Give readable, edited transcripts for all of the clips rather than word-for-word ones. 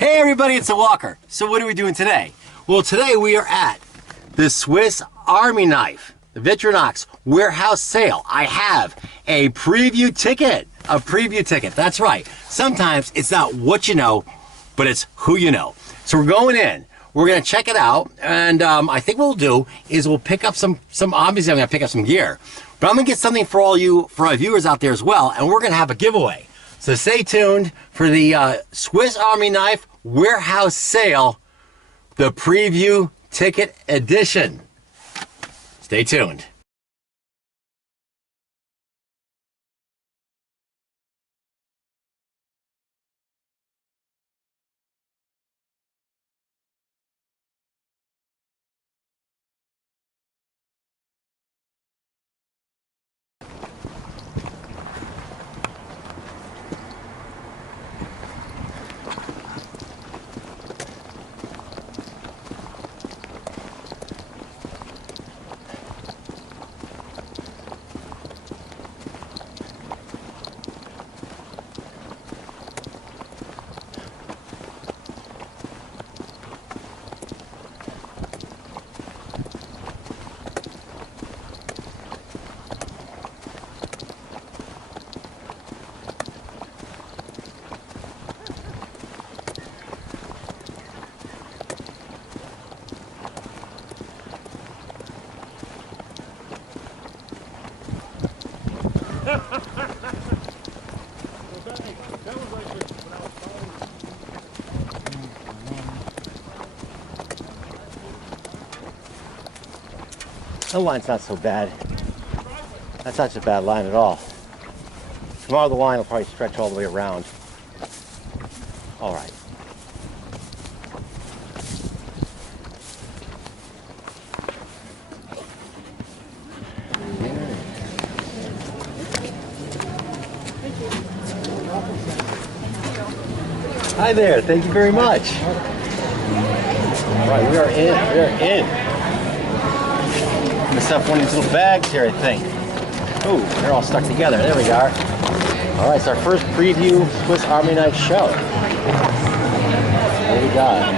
Hey everybody, it's the Walker. So what are we doing today? Well, today we are at the Swiss Army Knife, the Victorinox Warehouse sale. I have a preview ticket. That's right. Sometimes it's not what you know, but it's who you know. So we're going in. We're gonna check it out, and I think what we'll do is we'll pick up some. Obviously, I'm gonna pick up some gear, but I'm gonna get something for all you, for our viewers out there as well, and we're gonna have a giveaway. So stay tuned for the Swiss Army Knife Warehouse sale, the preview ticket edition. Stay tuned. The line's not so bad. That's not such a bad line at all. Tomorrow the line will probably stretch all the way around. All right. Hi there, thank you very much. All right, we are in. I'm gonna stuff one of these little bags here, I think. Oh, they're all stuck together. There we are. All right, it's our first preview Swiss Army Knife show. What do we got?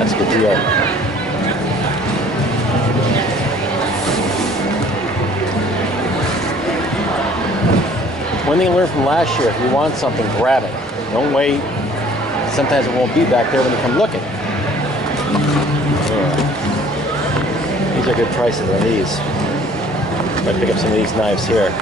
That's a good deal. One thing I learned from last year, if you want something, grab it. Don't wait. Sometimes it won't be back there when you come looking. Yeah. These are good prices on these. Might pick up some of these knives here.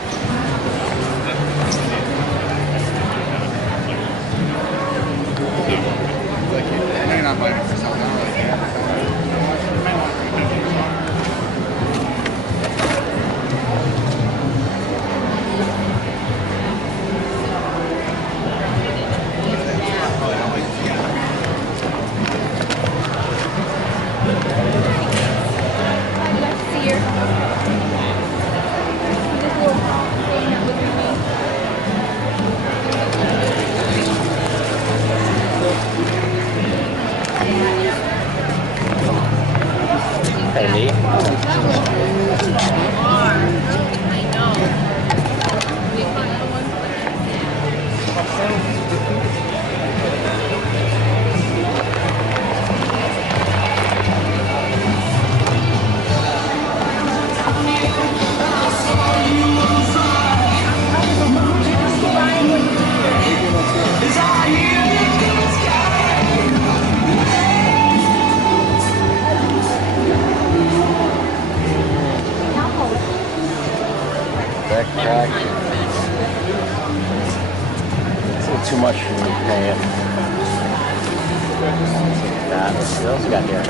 Backpack. It's a little too much for me to pay it. That. Let's see what else we got here.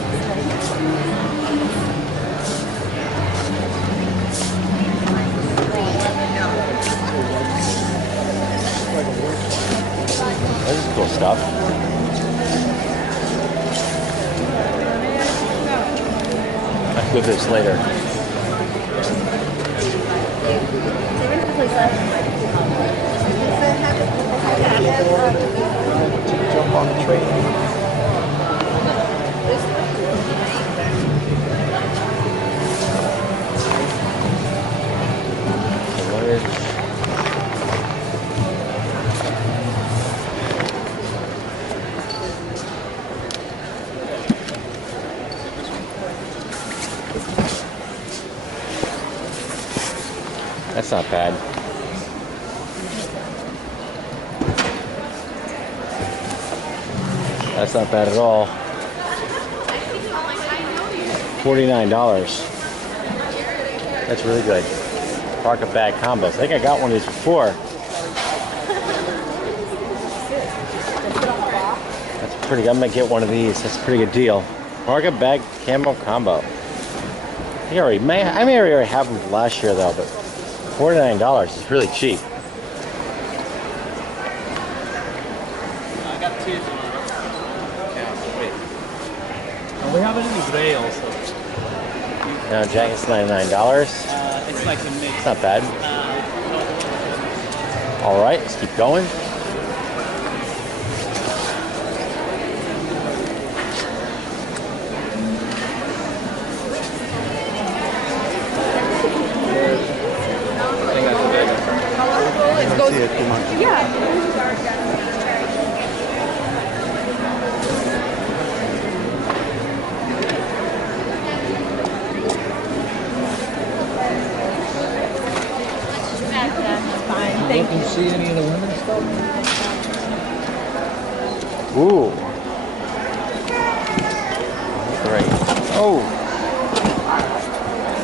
This is cool stuff. I can go to this later. Jump on the train. Large. That's not bad. That's not bad at all. $49. That's really good. Parka bag combos. I think I got one of these before. That's pretty good. I'm gonna get one of these. That's a pretty good deal. Parka bag camo combo. I may already have them from last year though, but $49 is really cheap. I got two. We have it in the gray also. Now jacket's $99. It's like a mix. It's not bad. All right, let's keep going. You can see any of the women's stuff? Ooh. Great. Oh.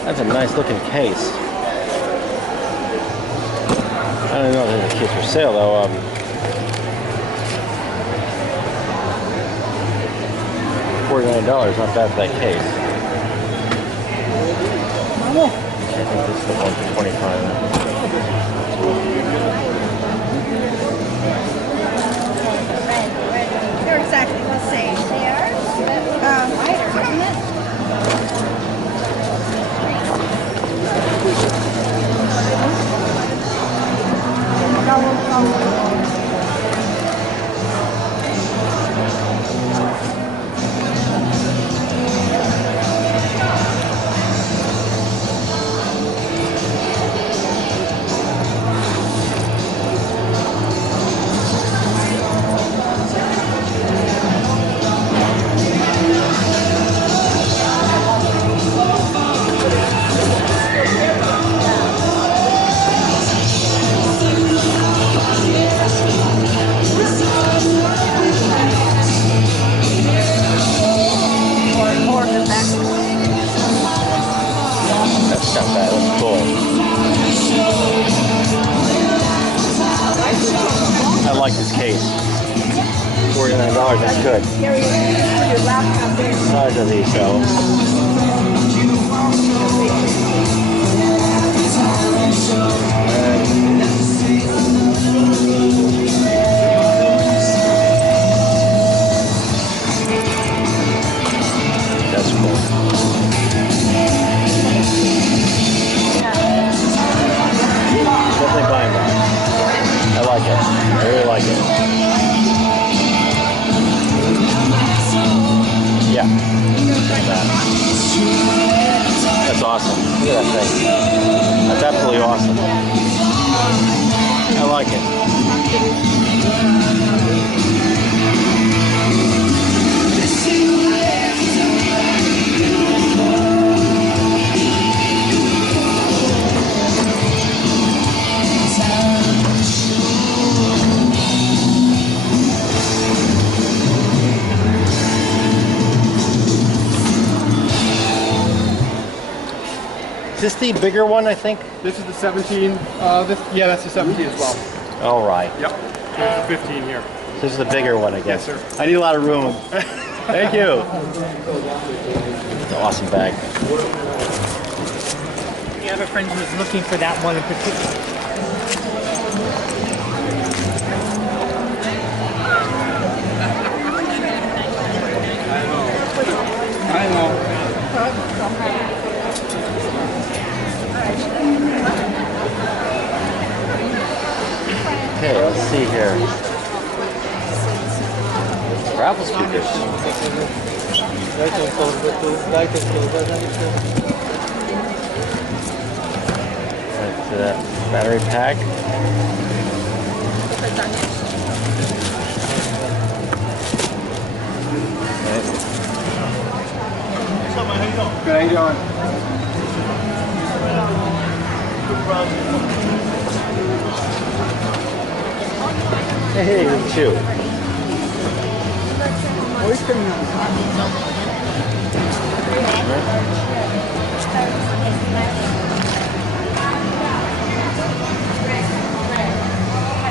That's a nice looking case. I don't know if there's a case for sale though. $49, not bad for that case. I think this is the one for $25. They're exactly the same. They are? Lighter, isn't it? That's not bad. That's cool. I like this case. $49. That's good. Size of these though. That's cool. Definitely buying that. I like it. I really like it. Yeah. That's awesome. Look at that thing. That's absolutely awesome. I like it. Is this the bigger one, I think? This is the 17. Yeah, that's the 17 as well. All right. Yep. There's the 15 here. This is the bigger one, I guess. Yes, sir. I need a lot of room. Thank you. It's an awesome bag. You have a friend who's looking for that one in particular. I know. Okay, let's see here. Travel speakers. Right to that battery pack. Good, how you doing? Hey, two.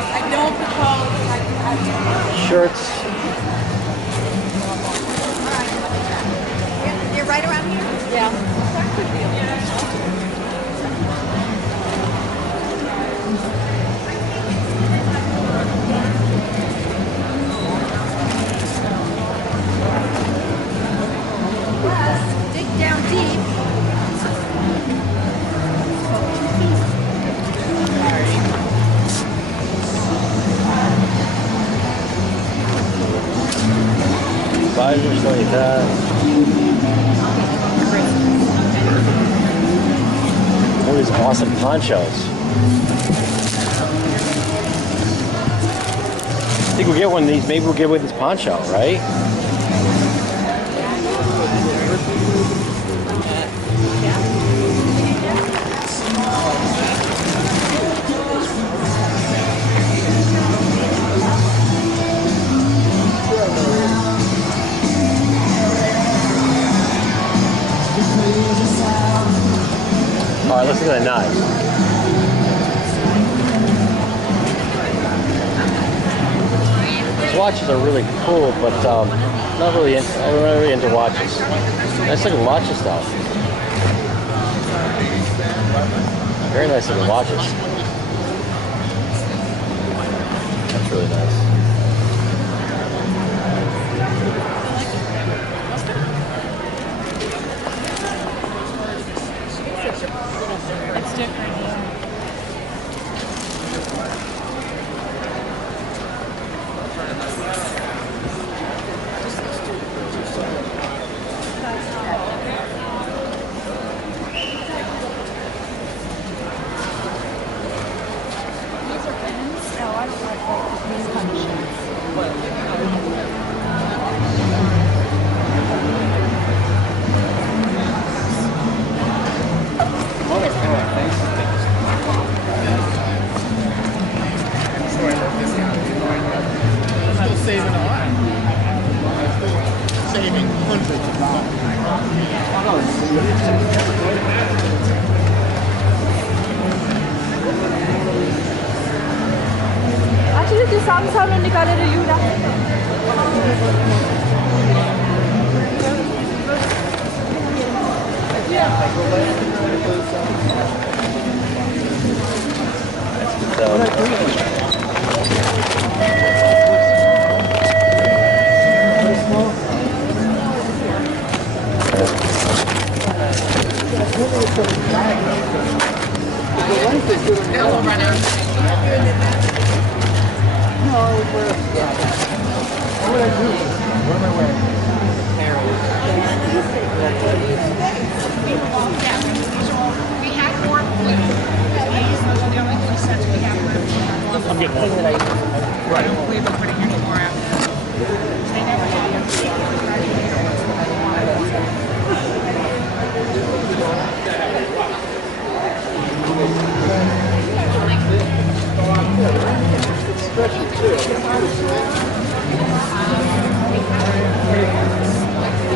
I don't propose. Shirts. You're right around here? Yeah. Dig down deep. Visors like that. All these awesome ponchos. I think we'll get one of these. Maybe we'll get one of these poncho, right? All right, let's look at that knife. These watches are really cool, but I'm not really into watches. Nice looking watches, though. Very nice looking watches. That's really nice. It's different. Still saving a lot. Still saving hundreds of Actually, die Samsung und die Galerie Juda. I'm getting one. Right. We've been putting in more out. They never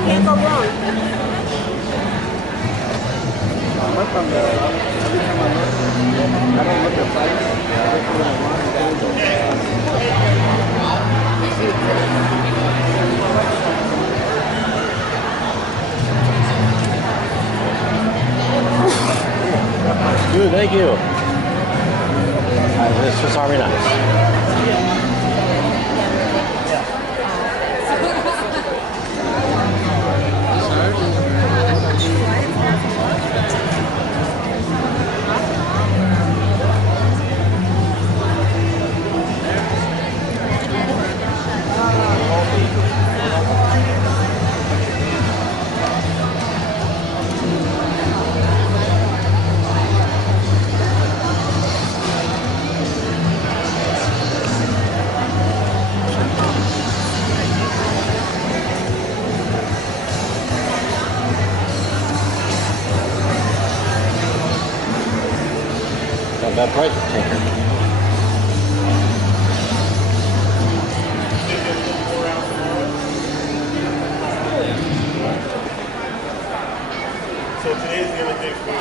Can't go wrong. Good, thank you. This was Army Knives. That price will take her. So today's the only thing for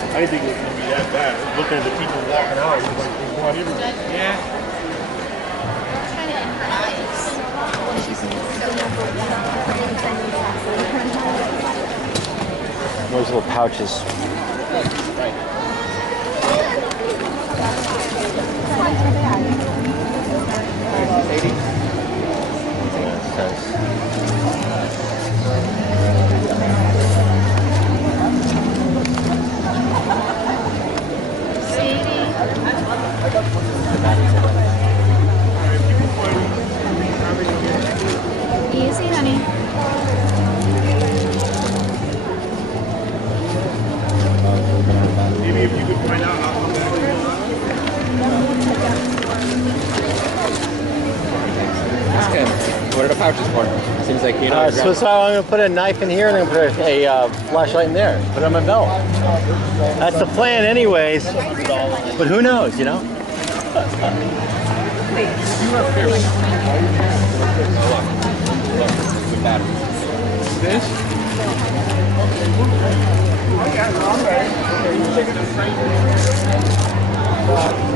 I didn't think it was going to be that bad. Looking at the people walking out, it was like they bought everything. Yeah. Kind of in her eyes. She's Those little pouches. Easy, honey. Maybe if you could find out, I'll come back. That's good. What are the pouches for? Seems like you know. So I'm going to put a knife in here and then put a flashlight in there. Put it on my belt. That's the plan anyways. But who knows, you know? This?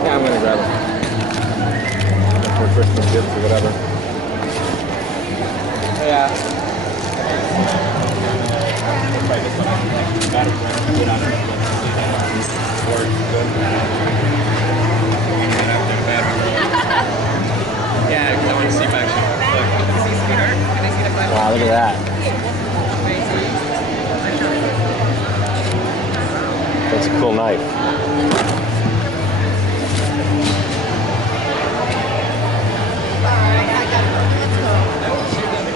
Yeah, I'm gonna grab it. For Christmas gifts or whatever. Yeah. Yeah, because I want to see back. Wow, look at that. That's a cool knife.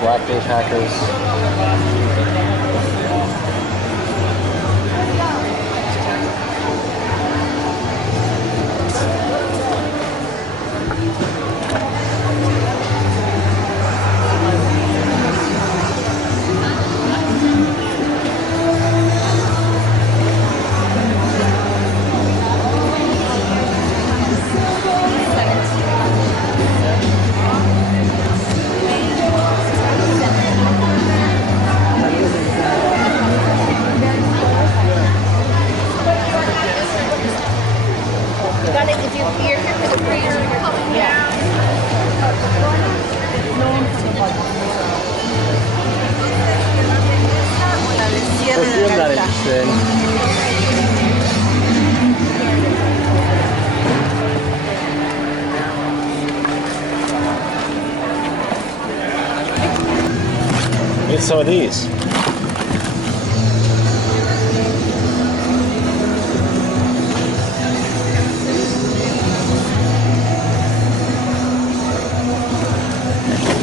Blackface hackers. Perfume not interested. Get some of these.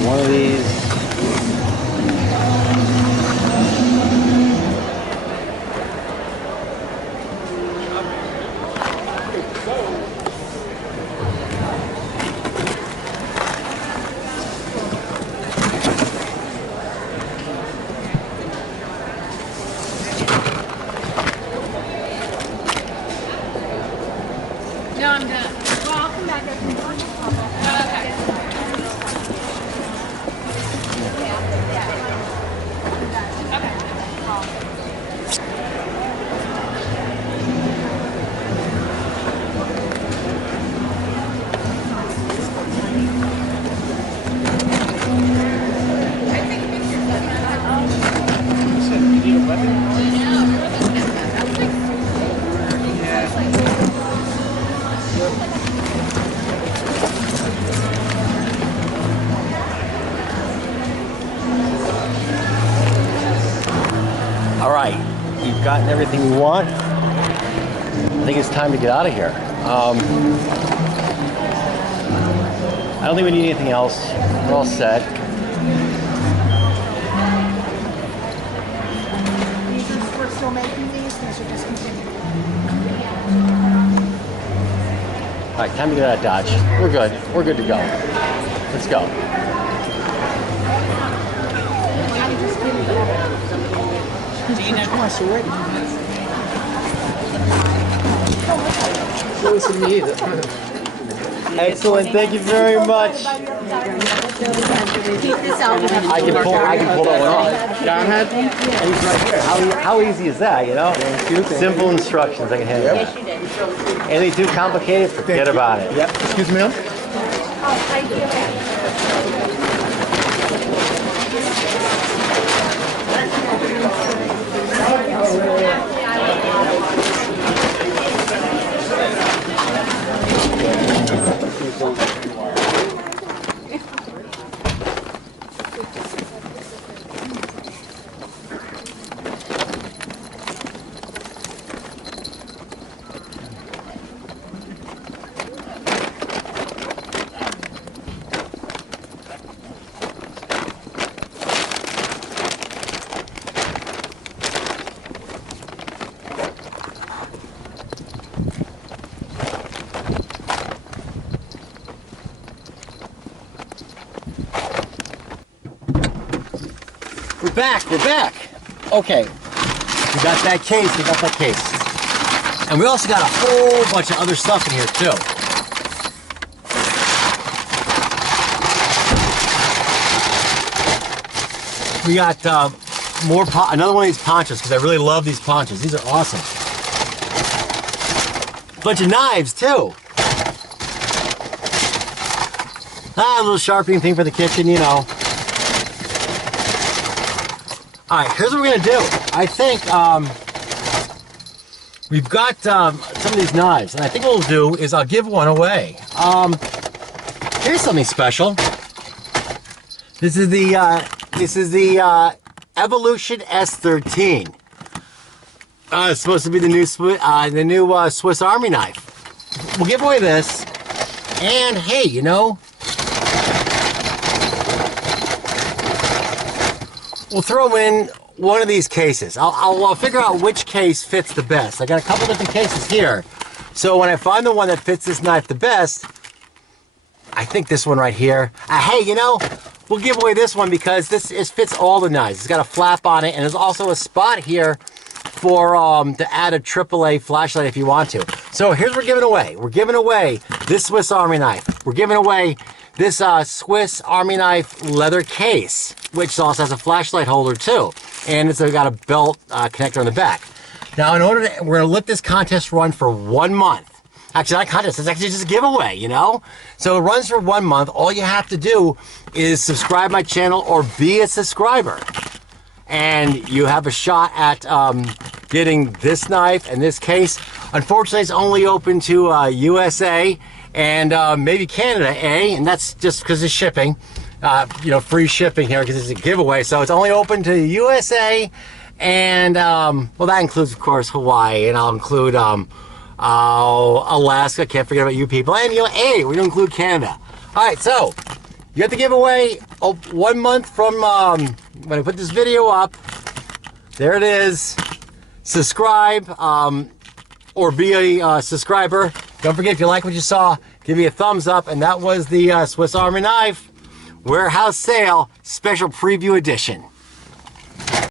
One of these. No, I'm done. Well, I'll come back after you. Okay. All right, you've gotten everything you want. I think it's time to get out of here. I don't think we need anything else. We're all set. We're still making these, these are just continuing. All right, time to get out of Dodge. We're good. We're good to go. Let's go. Excellent. Thank you very much. Keep this out. I can pull that one off. John had? And he's right here. How easy is that, you know? Simple instructions I can hand you. Yes, you did. Anything too complicated, forget about it. Yep. Excuse me, ma'am? Oh, thank you. We're back. Okay, we got that case, And we also got a whole bunch of other stuff in here too. We got another one of these ponchos, because I really love these ponchos. These are awesome. Bunch of knives too. A little sharpening thing for the kitchen, you know. All right, here's what we're gonna do. I think we've got some of these knives, and I think what we'll do is I'll give one away. Here's something special. This is the Evolution S13. It's supposed to be the new Swiss Army knife. We'll give away this, and hey, you know, we'll throw in one of these cases. I'll figure out which case fits the best. I got a couple different cases here. So when I find the one that fits this knife the best, I think this one right here. Hey, you know, we'll give away this one because this fits all the knives. It's got a flap on it, and there's also a spot here for to add a AAA flashlight if you want to. So here's what we're giving away. We're giving away this Swiss Army knife. We're giving away this Swiss Army knife leather case, which also has a flashlight holder too, and it's got a belt connector on the back. Now, we're gonna let this contest run for 1 month. Actually, not a contest, it's actually just a giveaway, you know? So it runs for 1 month. All you have to do is subscribe my channel or be a subscriber. And you have a shot at getting this knife and this case. Unfortunately, it's only open to USA and maybe Canada, and that's just because of shipping. You know, free shipping here because it's a giveaway. So it's only open to USA and, well, that includes, of course, Hawaii, and I'll include Alaska. Can't forget about you people. And, you know, we don't include Canada. All right, so you have to give away 1 month from when I put this video up. There it is. Subscribe or be a subscriber. Don't forget, if you like what you saw, give me a thumbs up. And that was the Swiss Army Knife Warehouse Sale Special Preview Edition.